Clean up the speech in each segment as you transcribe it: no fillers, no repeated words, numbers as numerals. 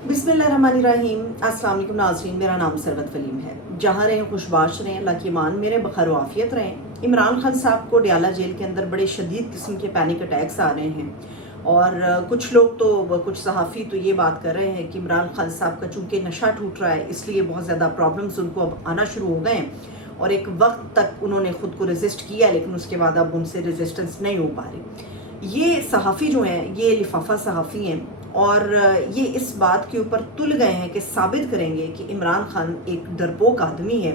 बिस्मिल्लाहिर्रहमानिर्रहीम। अस्सलाम वालेकुम नाज़रीन, मेरा नाम सरवत वलीम है। जहाँ रहें खुशबाश रहें, अल्लाह की मान मेरे बखैर व आफियत रहें। इमरान खान साहब को डियाला जेल के अंदर बड़े शदीद किस्म के पैनिक अटैक्स आ रहे हैं और कुछ लोग तो कुछ सहाफ़ी तो ये बात कर रहे हैं कि इमरान खान साहब का चूँकि नशा टूट रहा है इसलिए बहुत ज़्यादा प्रॉब्लम्स उनको अब आना शुरू हो गए हैं और एक वक्त तक उन्होंने ख़ुद को रेजिस्ट किया लेकिन उसके बाद अब उनसे रेजिस्टेंस नहीं हो पा रही। ये सहाफ़ी जो हैं ये लिफाफा सहाफ़ी हैं और ये इस बात के ऊपर तुल गए हैं कि साबित करेंगे कि इमरान खान एक डरपोक आदमी है।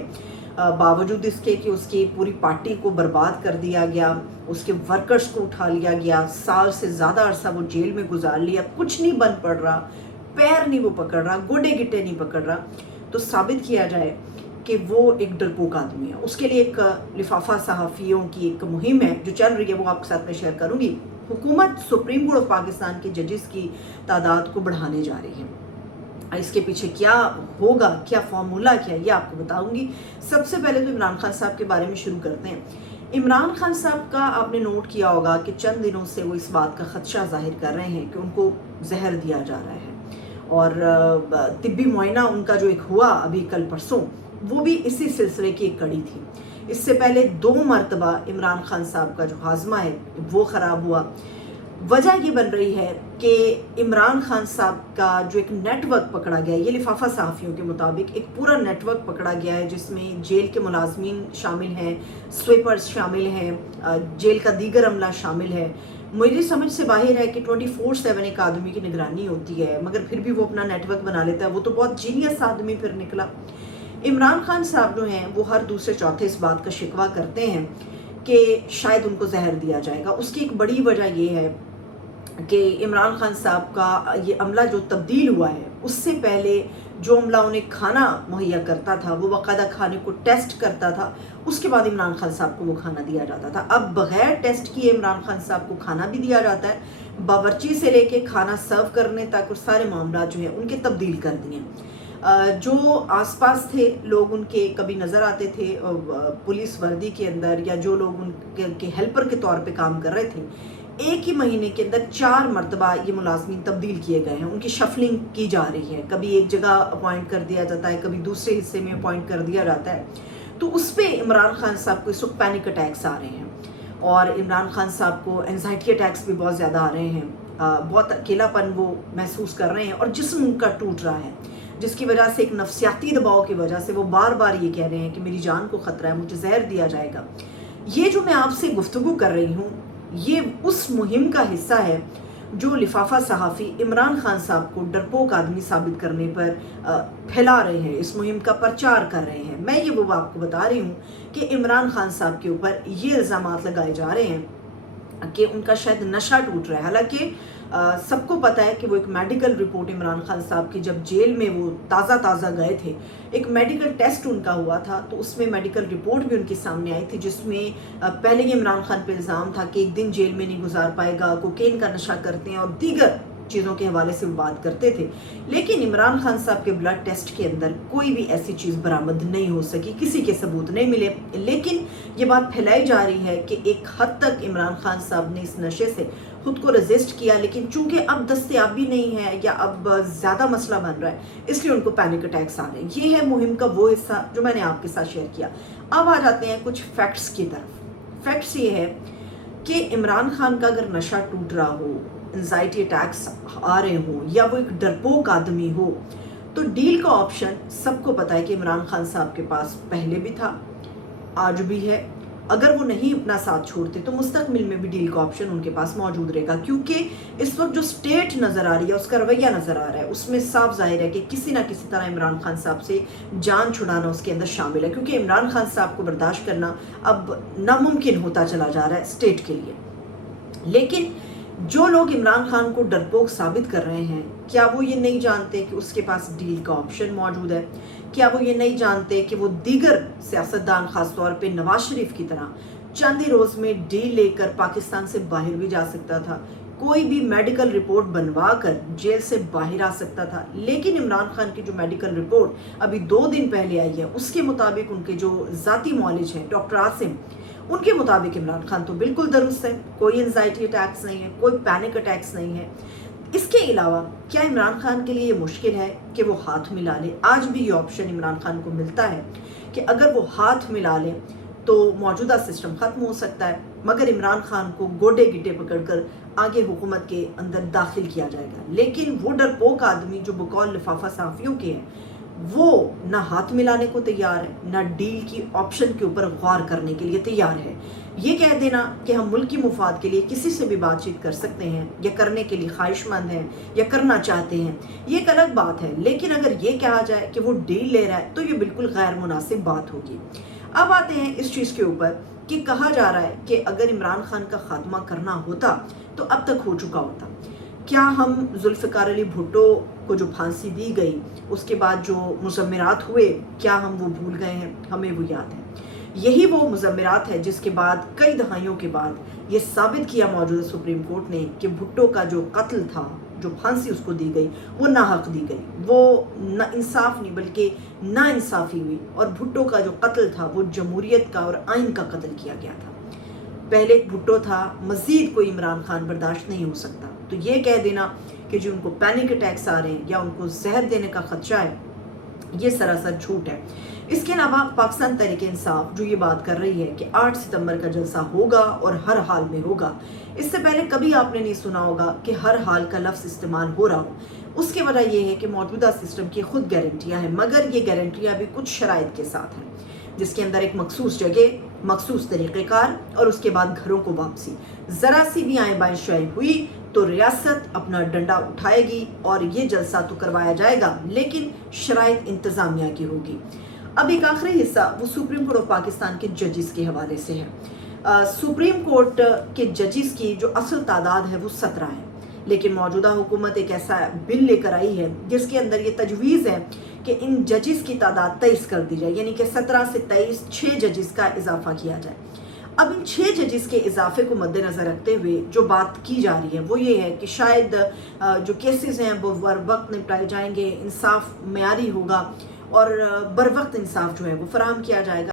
बावजूद इसके कि उसकी पूरी पार्टी को बर्बाद कर दिया गया, उसके वर्कर्स को उठा लिया गया, साल से ज़्यादा अरसा वो जेल में गुजार लिया, कुछ नहीं बन पड़ रहा, पैर नहीं वो पकड़ रहा, गोडे गिट्टे नहीं पकड़ रहा, तो साबित किया जाए कि वो एक डरपोक आदमी है। उसके लिए एक लिफाफा सहाफ़ियों की एक मुहिम है जो चल रही है, वो आपके साथ में शेयर करूँगी। हुकूमत सुप्रीम कोर्ट ऑफ पाकिस्तान के जजेस की तादाद को बढ़ाने जा रही है। इसके पीछे क्या होगा, क्या फॉर्मूला क्या है, ये आपको बताऊंगी। सबसे पहले तो इमरान खान साहब के बारे में शुरू करते हैं। इमरान खान साहब का आपने नोट किया होगा कि चंद दिनों से वो इस बात का खदशा जाहिर कर रहे हैं कि उनको जहर दिया जा रहा है और तिब्बी मुआयना उनका जो एक हुआ अभी कल परसों, वो भी इसी सिलसिले की एक कड़ी थी। इससे पहले 2 मरतबा इमरान खान साहब का जो हाजमा है वो ख़राब हुआ। वजह ये बन रही है कि इमरान खान साहब का जो एक नेटवर्क पकड़ा गया है, ये लिफाफा सहाफ़ियों के मुताबिक एक पूरा नेटवर्क पकड़ा गया है जिसमें जेल के मुलाजमीन शामिल हैं, स्वीपर्स शामिल हैं, जेल का दीगर अमला शामिल है। मेरी समझ से बाहर है कि 24/7 एक आदमी की निगरानी होती है, मगर फिर भी वो अपना नेटवर्क बना लेता है। वो तो बहुत जीनियस आदमी फिर निकला। इमरान खान साहब जो हैं वो हर दूसरे चौथे इस बात का शिकवा करते हैं कि शायद उनको जहर दिया जाएगा। उसकी एक बड़ी वजह ये है कि इमरान खान साहब का ये अमला जो तब्दील हुआ है, उससे पहले जो अमला उन्हें खाना मुहैया करता था वो बाकायदा खाने को टेस्ट करता था, उसके बाद इमरान खान साहब को वो खाना दिया जाता था। अब बग़ैर टेस्ट किए इमरान खान साहब को खाना भी दिया जाता है। बावर्ची से लेके खाना सर्व करने तक और सारे मामला जो हैं उनके तब्दील कर दिए। जो आसपास थे लोग उनके कभी नज़र आते थे पुलिस वर्दी के अंदर, या जो लोग उनके हेल्पर के तौर पे काम कर रहे थे, एक ही महीने के अंदर 4 मरतबा ये मुलाजमीन तब्दील किए गए हैं। उनकी शफलिंग की जा रही है, कभी एक जगह अपॉइंट कर दिया जाता है, कभी दूसरे हिस्से में अपॉइंट कर दिया जाता है। तो उस पर इमरान खान साहब को इस वक्त पैनिक अटैक्स आ रहे हैं और इमरान खान साहब को एंजाइटी अटैक्स भी बहुत ज़्यादा आ रहे हैं। बहुत अकेलापन वो महसूस कर रहे हैं और जिस्म उनका टूट रहा है, जिसकी वजह से एक नफसियाती दबाव की वजह से वो बार बार ये कह रहे हैं कि मेरी जान को ख़तरा है, मुझे जहर दिया जाएगा। ये जो मैं आपसे गुफ्तगू कर रही हूँ ये उस मुहिम का हिस्सा है जो लिफाफा सहाफ़ी इमरान खान साहब को डरपोक आदमी साबित करने पर फैला रहे हैं, इस मुहिम का प्रचार कर रहे हैं। मैं ये वो आपको बता रही हूँ कि इमरान खान साहब के ऊपर ये इल्ज़ामात लगाए जा रहे हैं कि उनका शायद नशा टूट रहा है। हालांकि सबको पता है कि वो एक मेडिकल रिपोर्ट इमरान खान साहब की जब जेल में वो ताज़ा गए थे, एक मेडिकल टेस्ट उनका हुआ था, तो उसमें मेडिकल रिपोर्ट भी उनके सामने आई थी जिसमें पहले ही इमरान खान पे इल्ज़ाम था कि एक दिन जेल में नहीं गुजार पाएगा, कोकेन का नशा करते हैं और दीगर चीज़ों के हवाले से वो बात करते थे। लेकिन इमरान खान साहब के ब्लड टेस्ट के अंदर कोई भी ऐसी चीज़ बरामद नहीं हो सकी, किसी के सबूत नहीं मिले। लेकिन ये बात फैलाई जा रही है कि एक हद तक इमरान खान साहब ने इस नशे से खुद को रेजिस्ट किया, लेकिन चूंकि अब दस्तयाबी नहीं है या अब ज़्यादा मसला बन रहा है, इसलिए उनको पैनिक अटैक्स आ रहे हैं। ये है मुहिम का वो हिस्सा जो मैंने आपके साथ शेयर किया। अब आ जाते हैं कुछ फैक्ट्स की तरफ। फैक्ट्स ये है कि इमरान खान का अगर नशा टूट रहा हो, एंजाइटी अटैक्स आ रहे हों, या वो एक डरपोक आदमी हो, तो डील का ऑप्शन सबको पता है कि इमरान खान साहब के पास पहले भी था, आज भी है। अगर वो नहीं अपना साथ छोड़ते तो मुस्तकबिल में भी डील का ऑप्शन उनके पास मौजूद रहेगा, क्योंकि इस वक्त जो स्टेट नज़र आ रही है, उसका रवैया नज़र आ रहा है, उसमें साफ जाहिर है कि किसी ना किसी तरह इमरान खान साहब से जान छुड़ाना उसके अंदर शामिल है, क्योंकि इमरान खान साहब को बर्दाश्त करना अब नामुमकिन होता चला जा रहा है स्टेट के लिए। लेकिन जो लोग इमरान खान को डरपोक साबित कर रहे हैं, क्या वो ये नहीं जानते कि उसके पास डील का ऑप्शन मौजूद है? क्या वो ये नहीं जानते कि वो दीगर सियासतदान, ख़ास तौर पे नवाज शरीफ की तरह चंद ही रोज़ में डील लेकर पाकिस्तान से बाहर भी जा सकता था, कोई भी मेडिकल रिपोर्ट बनवा कर जेल से बाहर आ सकता था। लेकिन इमरान खान की जो मेडिकल रिपोर्ट अभी 2 दिन पहले आई है, उसके मुताबिक उनके जो ज़ाती मौलिज हैं डॉक्टर आसिम, उनके मुताबिक इमरान खान तो बिल्कुल दुरुस्त है, कोई एंजाइटी अटैक्स नहीं है, कोई पैनिक अटैक्स नहीं है। اس کے علاوہ کیا عمران خان کے لیے یہ مشکل ہے کہ وہ ہاتھ ملا لے؟ آج بھی یہ آپشن عمران خان کو ملتا ہے کہ اگر وہ ہاتھ ملا لے تو موجودہ سسٹم ختم ہو سکتا ہے، مگر عمران خان کو گوڈے گٹے پکڑ کر آگے حکومت کے اندر داخل کیا جائے گا۔ لیکن وہ ڈرپوک آدمی جو بقول لفافہ صحافیوں کے ہیں، وہ نہ ہاتھ ملانے کو تیار ہے، نہ ڈیل کی آپشن کے اوپر غور کرنے کے لیے تیار ہے۔ یہ کہہ دینا کہ ہم ملکی مفاد کے لیے کسی سے بھی بات چیت کر سکتے ہیں یا کرنے کے لیے خواہش مند ہیں یا کرنا چاہتے ہیں، یہ ایک الگ بات ہے، لیکن اگر یہ کہا جائے کہ وہ ڈیل لے رہا ہے تو یہ بالکل غیر مناسب بات ہوگی۔ اب آتے ہیں اس چیز کے اوپر کہ کہا جا رہا ہے کہ اگر عمران خان کا خاتمہ کرنا ہوتا تو اب تک ہو چکا ہوتا۔ کیا ہم ذوالفقار علی بھٹو کو جو پھانسی دی گئی، اس کے بعد جو مضمرات ہوئے، کیا ہم وہ بھول گئے ہیں؟ ہمیں وہ یاد ہے۔ یہی وہ مضمرات ہے جس کے بعد کئی دہائیوں کے بعد یہ ثابت کیا موجودہ سپریم کورٹ نے کہ بھٹو کا جو قتل تھا، جو پھانسی اس کو دی گئی، وہ ناحق دی گئی، وہ نہ انصاف نہیں بلکہ نا انصافی ہوئی، اور بھٹو کا جو قتل تھا وہ جمہوریت کا اور آئین کا قتل کیا گیا تھا۔ پہلے ایک بھٹو تھا، مزید کوئی عمران خان برداشت نہیں ہو سکتا۔ تو یہ کہہ دینا کہ جو ان کو پینک اٹیکس آ رہے ہیں یا ان کو زہر دینے کا خدشہ ہے، یہ سراسر جھوٹ ہے۔ اس کے علاوہ پاکستان تحریک انصاف جو یہ بات کر رہی ہے کہ 8 ستمبر کا جلسہ ہوگا اور ہر حال میں ہوگا، اس سے پہلے کبھی آپ نے نہیں سنا ہوگا کہ ہر حال کا لفظ استعمال ہو رہا ہو۔ اس کی وجہ یہ ہے کہ موجودہ سسٹم کی خود گارنٹیاں ہیں، مگر یہ گارنٹیاں بھی کچھ شرائط کے ساتھ ہیں، جس کے اندر ایک مخصوص جگہ، مخصوص طریقہ کار اور اس کے بعد گھروں کو واپسی۔ ذرا سی بھی آئیں بائیں شائیں ہوئی تو ریاست اپنا ڈنڈا اٹھائے گی اور یہ جلسہ تو کروایا جائے گا، لیکن شرائط انتظامیہ کی ہوگی۔ اب ایک آخری حصہ وہ سپریم کورٹ آف پاکستان کے ججز کے حوالے سے ہے۔ سپریم کورٹ کے ججز کی جو اصل تعداد ہے وہ 17 ہے، لیکن موجودہ حکومت ایک ایسا بل لے کر آئی ہے جس کے اندر یہ تجویز ہے کہ ان ججز کی تعداد 23 کر دی جائے، یعنی کہ 17 سے 23 6 ججز کا اضافہ کیا جائے۔ اب ان 6 ججز کے اضافے کو مد نظر رکھتے ہوئے جو بات کی جا رہی ہے وہ یہ ہے کہ شاید جو کیسز ہیں وہ بر وقت نپٹائے جائیں گے، انصاف معیاری ہوگا اور بر وقت انصاف جو ہے وہ فراہم کیا جائے گا۔